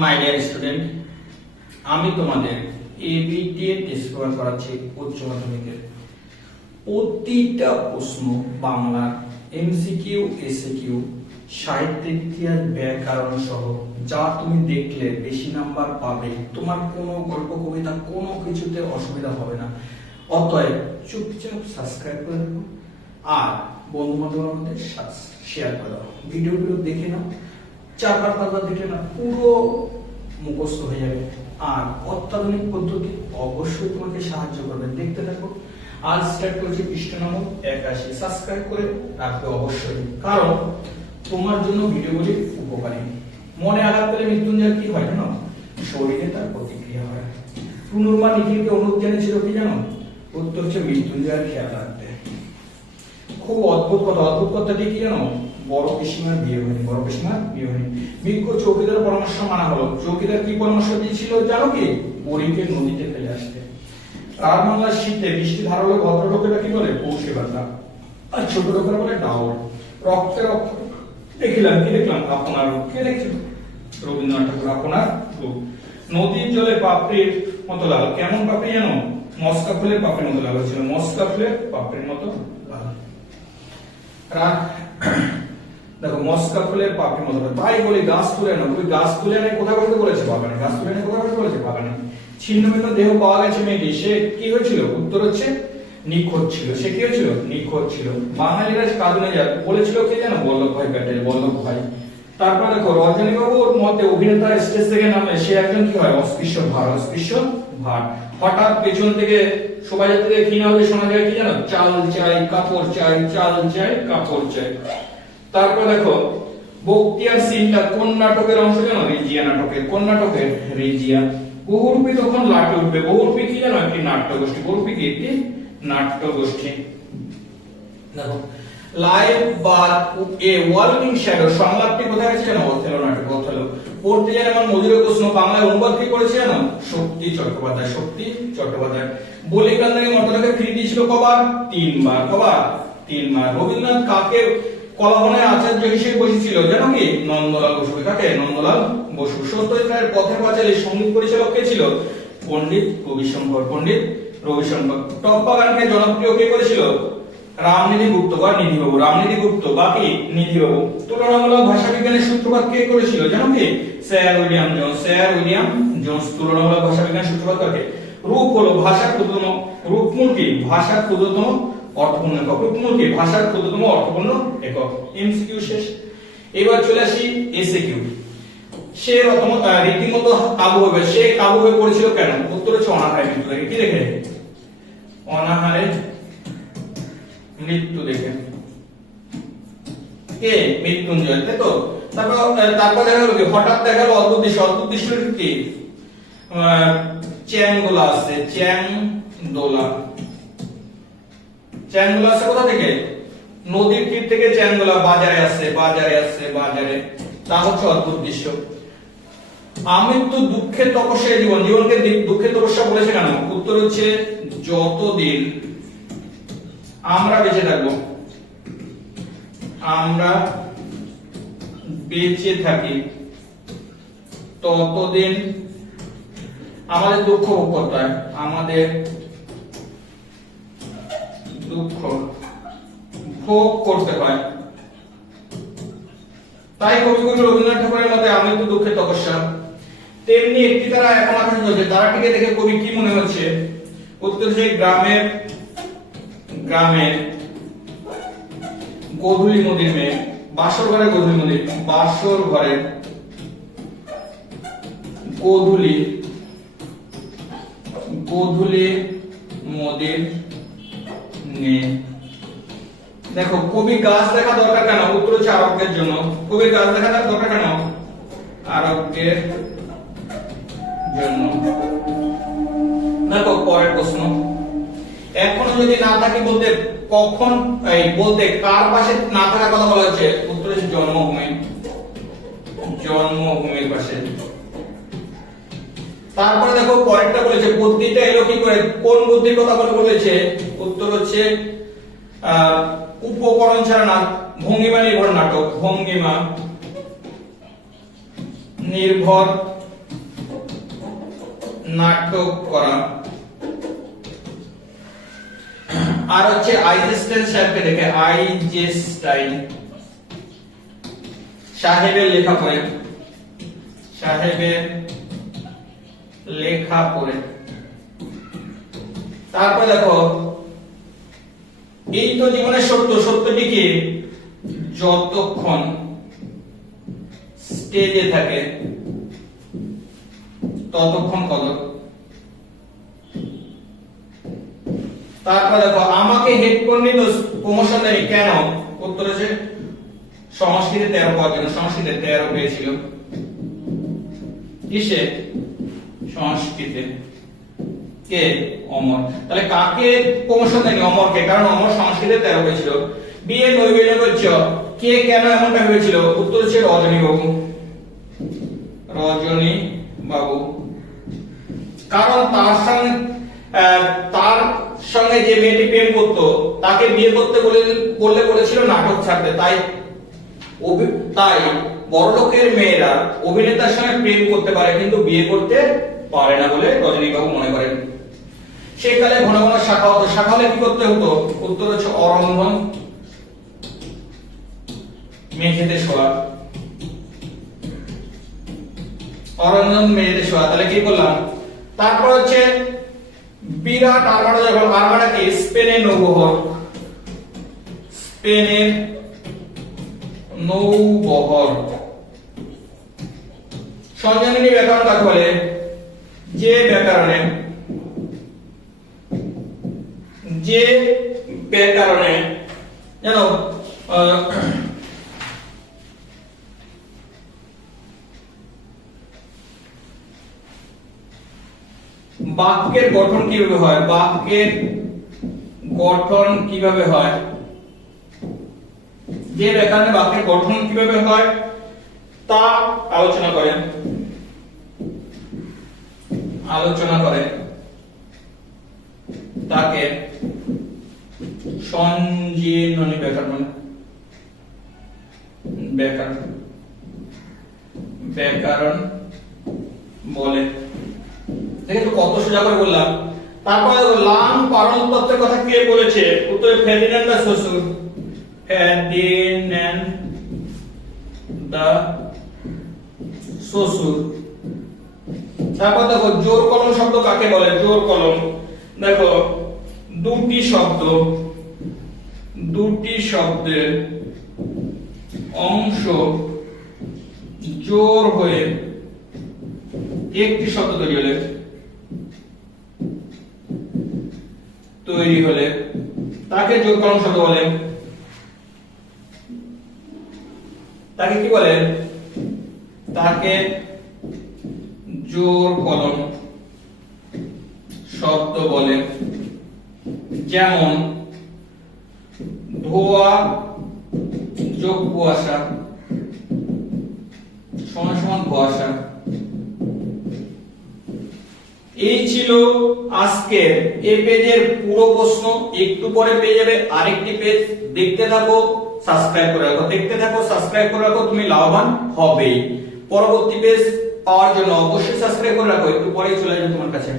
My dear student, আমি তোমাদের ABTA test paper করাচ্ছি উচ্চ মাধ্যমিকের প্রতিটা প্রশ্ন বাংলা এমসিকিউ এসএকিউ সাহিত্যিক ইতিহাস ব্যাকরণ সহ যা তুমি দেখলে বেশি নাম্বার পাবে, তোমার কোনো গল্প কবিতা কোনো কিছুতে অসুবিধা হবে না। অতএব চুপচাপ সাবস্ক্রাইব করে দেবো আর বন্ধু বান্ধবের মধ্যে শেয়ার করে দাও। ভিডিওগুলো দেখে নাও, 4-5 দেখে না পুরো মুখস্থ হয়ে যাবে। আর অত্যাধুনিক পদ্ধতি অবশ্যই তোমাকে সাহায্য করবে। দেখতে থাকো। আজ স্টার্ট করছি পৃষ্ঠা নম্বর 81। সাবস্ক্রাইব করে রাখবে অবশ্যই, কারণ তোমার জন্য ভিডিওগুলি উপকারী। মনে আঘাত পেলে মৃত্যুঞ্জয়ের কি হয় জানো? শরীরে তার প্রতিক্রিয়া হয়। পুনর্মা নিখিলকে অনুরোধ জানিয়েছিল কি জানো? উত্তর হচ্ছে মৃত্যুঞ্জয়ের খেয়াল রাখতে। খুব অদ্ভুত কথা। অদ্ভুত কথাটি কি জানো? বড় পিসিমার বিয়ে হয়নি। বড় পিসিমার বিয়ে হয়নি। বিজ্ঞ চৌকিদার পরামর্শ মানা হলো। চৌকিদার কি পরামর্শ দিয়েছিল জানো কি? বোরিংকে নদীতে ফেলে আসতে। রাত বাংলার শীতে বৃষ্টি ধারালো ভদ্রলোকেরা কি বলে? পৌষে বাতা। আর ছোট লোকেরা বলে ডাউর। রক্তের অক্ষর দেখিলাম। কি দেখলাম? আপনার রূপ। কে দেখছিল? রবীন্দ্রনাথ ঠাকুর। আপনার রূপ। নদীর জলে পাপড়ির মতো লাল। কেমন পাপড়ি জানো? মস্কা ফুলের পাপড়ির মতো লাল ছিল। মস্কা ফুলের পাপড়ির মতো লাল। দেখো, মস্কা ফুলের পাপড়ির মতো। তাই বলি গাছ তুলে না। তুই গাছ তুলে না কোথায় বসতে বলেছে? বাগানে। গাছ তুলে না কোথায় বসতে বলেছে? বাগানে। ছিন্ন ভিন্ন দেহ পাওয়া গেছে মেয়েটি। সে কি হয়েছিল? উত্তর হচ্ছে নিখোঁজ ছিল। সে কি হয়েছিল? নিখোঁজ ছিল। বাঙালিরা কাঁদুনে যায় বলেছিল কে জানো? বল্লভ ভাই প্যাটেল। বল্লভ ভাই। তারপর দেখো, রজনী বাবুর মতে অভিনেতা স্টেজ থেকে নামলে সে একজন কি হয়? অস্পৃশ্য ভার। অস্পৃশ্য ভার। হঠাৎ পেছন থেকে শোভাযাত্রীতে কি না হলে শোনা যায় কি জানো? চাল চাই কাপড় চাই, চাল চাই কাপড় চাই। তারপর দেখো, বক্তিয়ার সিনটা কোন নাটকের অংশ জানো? রিজিয়া নাটকের। কোন নাটকের? রিজিয়া। বহুরূপী তখন লাটে উঠবে। বহুরূপী কি জানো? একটি নাট্যগোষ্ঠী। বহুরূপী কি? একটি নাট্যগোষ্ঠী। দেখো, লাইভ বা এ ওয়ার্কিং শ্যাডো সংলাপটি কোথায় আছে জানো? অথেলো নাটক। অথেলো পড়তে জানেন আমার মজুরের প্রশ্ন। বাংলায় অনুবাদ কি করেছে জানো? শক্তি চট্টোপাধ্যায়। শক্তি চট্টোপাধ্যায়। বলি কান্দাকে মর্তটাকে ফ্রি দিয়েছিল কবার? 3 বার। কবার? 3 বার। রবীন্দ্রনাথ কাকে কলাভবনের আচার্য হিসেবে বসেছিল জানো কি? নন্দলাল বসু। কাকে? নন্দলাল বসু। সত্যজিৎ রায়ের পথের পাঁচালী সঙ্গীত পরিচালক কে ছিল? পণ্ডিত রবিশঙ্কর। পণ্ডিত রবিশঙ্কর। টপ্পা গানকে জনপ্রিয় কে করেছিল? রামনিধি গুপ্ত বা নিধিবাবু। রামনিধি গুপ্ত বা কি? নিধিবাবু। তুলনামূলক ভাষা বিজ্ঞানের সূত্রপাত কে করেছিল জানো কি? Sir William Jones. Sir William Jones. তুলনামূলক ভাষা বিজ্ঞানের সূত্রপাত কাকে? রূপ হলো ভাষার ক্ষুদ্রতম। রূপমূল কি? ভাষার ক্ষুদ্রতম অর্থপূর্ণ একক। রূপমূল কি? ভাষার ক্ষুদ্রতম অর্থপূর্ণ একক। এমসিকিউ শেষ। এবার চলে আসি এসএকিউ। সে রীতিমতো কাবু হবে। সে কাবু হয়ে পড়েছিল কেন? উত্তর হচ্ছে অনাহারে মৃত্যু দেখে। কি দেখে? অনাহারে মৃত্যু দেখে। কে? মৃত্যুঞ্জয়। তাই তো? তারপর দেখা গেল কি? হঠাৎ দেখা গেল অদ্ভুত দৃশ্য। অদ্ভুত দৃশ্য কি? চ্যাংদোলা আসছে। চ্যাংদোলা। চ্যাংদোলা আসছে কোথা থেকে? নদীর তীর থেকে চ্যাংদোলা বাজারে আসছে। বাজারে আসছে। বাজারে। তা হচ্ছে অদ্ভুত দৃশ্য। আমৃত্যু দুঃখের তপস্যা জীবন। জীবনকে দুঃখের তপস্যা বলেছে কেন? উত্তর হচ্ছে যতদিন আমরা বেঁচে থাকবো, আমরা বেঁচে থাকি ততদিন আমাদের দুঃখ ভোগ করতে হয়। আমাদের দুঃখ ভোগ করতে হয়। তাই কবিগুরু রবীন্দ্রনাথ ঠাকুরের মতে আমৃত্যু দুঃখের তপস্যা। তেমনি একটি তারা এখন আকাশে জ্বলছে। তারাটিকে দেখে কবি কি মনে হচ্ছে? উত্তর হচ্ছে গ্রামের গোধূলি নদীর মেয়ে। বাসর ঘরে গোধূলি নদী। বাসর ঘরে গোধূলি নদীর মেয়ে। দেখো, কবি গাছ দেখা দরকার কেন? উত্তর হচ্ছে আরোগ্যের জন্য। কবির গাছ দেখা দরকার কেন? আরোগ্যের জন্য। দেখো, পরের প্রশ্ন। এখনো যদি না থাকি বলতে কখন বলতে কার পাশে না থাকার কথা বলা হচ্ছে? উত্তর হচ্ছে জন্মভূমি। জন্মভূমির পাশে। তারপরে দেখো, পরেরটা বলেছে বুদ্ধিটা এলো কি করে? কোন বুদ্ধির কথা বলেছে? উত্তর হচ্ছে উপকরণ ছাড়া না ভঙ্গিমা নির্ভর নাটক। ভঙ্গিমা নির্ভর নাটক করা। আর হচ্ছে আইজেস্টাইন সাহেবকে দেখে, আইজেস্টাইন সাহেবের লেখা পড়ে, সাহেবের লেখা পড়ে। তারপর দেখো, এই তো জীবনের সত্য, সত্যটিকে যতক্ষণ স্টেজে থাকে ততক্ষণ কদর। তারপর দেখো, আমাকে হেডফোন নিয়ে তো প্রমোশন দেয়নি কেন? উত্তর হচ্ছে সংস্কৃতে 13 পাওয়ার জন্য। সংস্কৃতে 13 পেয়েছিল। কিসে? সংস্কৃতে। কে? অমর। তাহলে কাকে প্রমোশন দেয়নি? অমরকে, কারণ অমর সংস্কৃতে 13 পেয়েছিল। বিয়ে নৈবেল্য কে কেন এমনটা ভেবেছিল? উত্তর হচ্ছে রজনী বাবু। রজনী বাবু, কারণ তার সঙ্গে যে মেয়েটি প্রেম করতো তাকে বিয়ে করতে বললে বলেছিল নাটক ছাড়তে। তাই বড়লোকের মেয়েরা অভিনেতার সঙ্গে প্রেম করতে পারে কিন্তু বিয়ে করতে পারে না বলে রজনীবাবু মনে করেন। সেকালে ঘন ঘন শাখা হতো। শাখা হলে কি করতে হতো? উত্তর হচ্ছে অরন্ধন মেঝেতে শোয়া। অরন্ধন মেঝেতে শোয়া। তাহলে কি বললাম? তারপর হচ্ছে বিরাট আর্মাডা। যখন আর্মাডা কি? স্পেনের নৌবহর। স্পেনের নৌবহর। সঞ্জননী ব্যাকরণ কাকে বলে? যে ব্যাকরণে জানো বাক্যের গঠন কিভাবে হয়? বাক্যের গঠন কিভাবে হয়? যে ব্যাকরণে বাক্যের গঠন কিভাবে হয় তা আলোচনা করেন। তাকে সঞ্জীবনী ব্যাকরণ বলে। দেখেন তো কত সোজা করে বললাম। তারপরে লাং পারণ তত্ত্বের কথা কে বলেছে? উত্তরে ফার্ডিনান্ড দা শ্বশুর। ফার্ডিনান্ড দা শ্বশুর। তারপর দেখো, জোর কলম শব্দ কাকে বলে? জোর কলম, দেখো দুটি শব্দের অংশ জোর হয়ে একটি শব্দ তৈরি হলে তাকে জোর কলম শব্দ বলে। তাকে কি বলে? তাকে জোর কলম শব্দ বলে। যেমন ধোয়া যোগ কুয়াশা সমান সমান কুয়াশা। এই ছিল আজকের এই পেজের পুরো প্রশ্ন। একটু পরে পেয়ে যাবে আরেকটি পেজ। দেখতে থাকো, সাবস্ক্রাইব করে রাখো। তুমি লাভবান হবেই। পরবর্তী পেজ পাওয়ার জন্য অবশ্যই সাবস্ক্রাইব করে রাখো। একটু পরেই চলে যাবে তোমার কাছে।